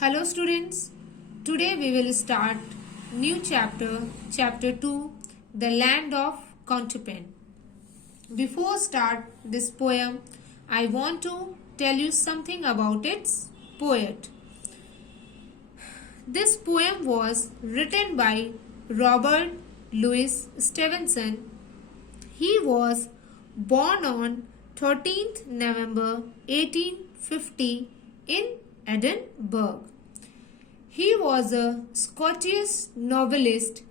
Hello students, today we will start new chapter, chapter 2, The Land of Counterpane. Before start this poem, I want to tell you something about its poet. This poem was written by Robert Louis Stevenson. He was born on 13th November 1850 in Edinburgh. He was a Scottish novelist,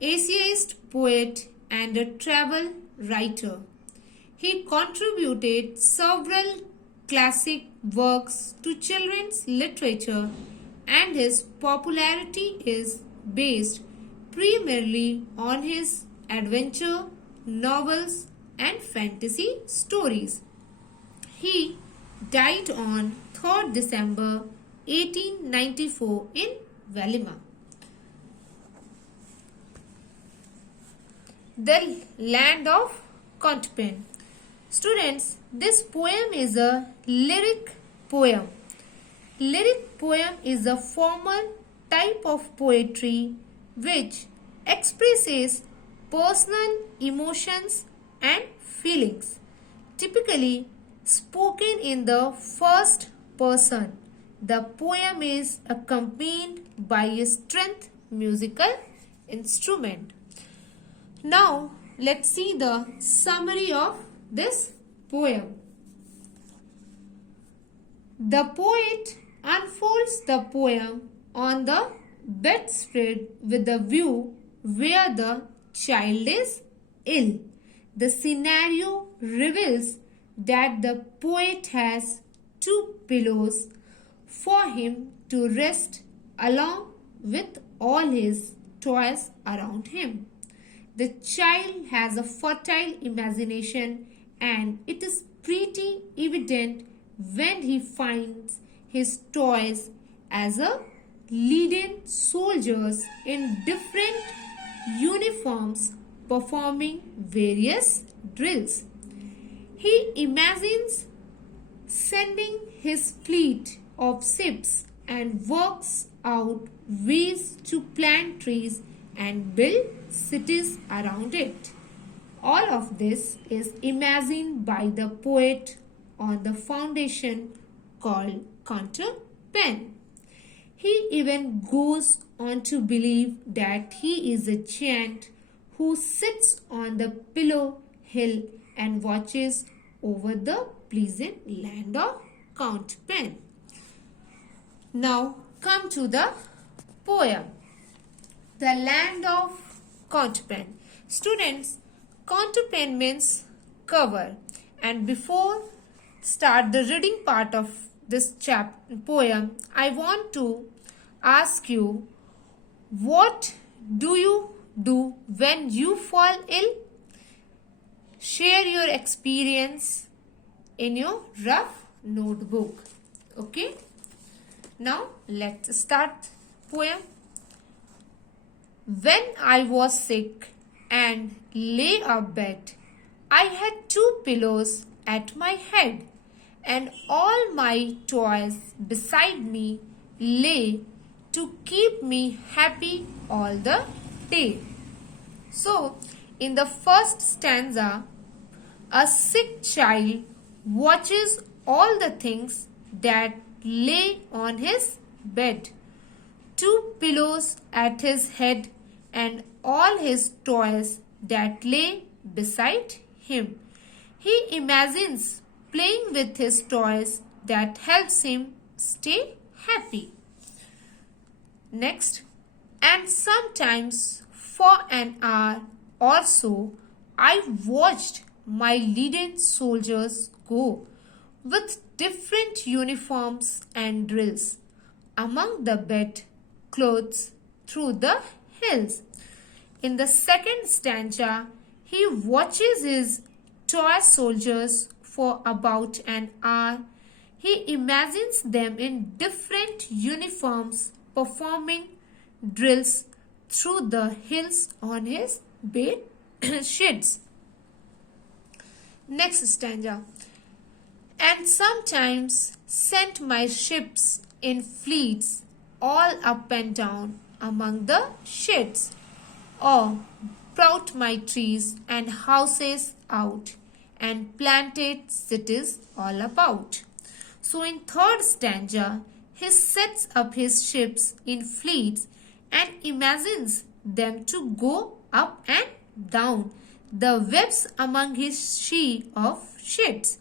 essayist, poet, and a travel writer. He contributed several classic works to children's literature, and his popularity is based primarily on his adventure novels and fantasy stories. He died on 3rd December 1894 in Valima. The Land of Counterpane. Students, this poem is a lyric poem. Lyric poem is a formal type of poetry which expresses personal emotions and feelings, typically spoken in the first person. The poem is accompanied by a stringed musical instrument. Now, let's see the summary of this poem. The poet unfolds the poem on the bedspread with a view where the child is ill. The scenario reveals that the poet has two pillows for him to rest along with all his toys around him. The child has a fertile imagination, and it is pretty evident when he finds his toys as a leaden soldiers in different uniforms performing various drills. He imagines sending his fleet of ships and works out ways to plant trees and build cities around it. All of this is imagined by the poet on the foundation called Counterpane. He even goes on to believe that he is a giant who sits on the pillow hill and watches over the pleasant land of Counterpane. Now come to the poem, The Land of Counterpane. Students, Counterpane means cover, and before start the reading part of this poem, I want to ask you, what do you do when you fall ill? Share your experience in your rough notebook. Okay? Now let's start poem. When I was sick and lay abed, I had two pillows at my head, and all my toys beside me lay to keep me happy all the day. So, in the first stanza, a sick child watches all the things that lay on his bed, two pillows at his head, and all his toys that lay beside him. He imagines playing with his toys that helps him stay happy. Next, and sometimes for an hour or so, I watched my leaden soldiers go with different uniforms and drills among the bed clothes through the hills. In the second stanza, he watches his toy soldiers for about an hour. He imagines them in different uniforms performing drills through the hills on his bed sheets. Next stanza. And sometimes sent my ships in fleets all up and down among the sheds. Or brought my trees and houses out, and planted cities all about. So in third stanza, he sets up his ships in fleets and imagines them to go up and down the webs among his sea of sheds.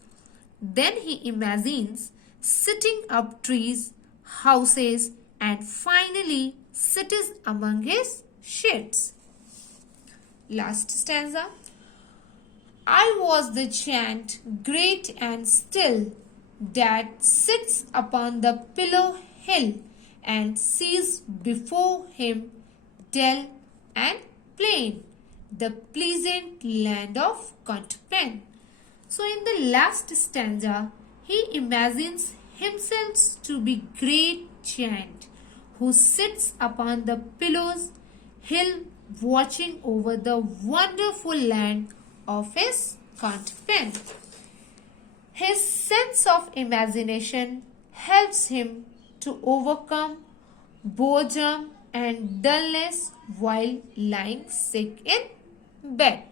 Then he imagines setting up trees, houses, and finally cities among his sheds. Last stanza. I was the chant great and still that sits upon the pillow hill and sees before him dell and plain, the pleasant land of Counterpane. So in the last stanza, he imagines himself to be great giant who sits upon the pillow's hill watching over the wonderful land of his Counterpane. His sense of imagination helps him to overcome boredom and dullness while lying sick in bed.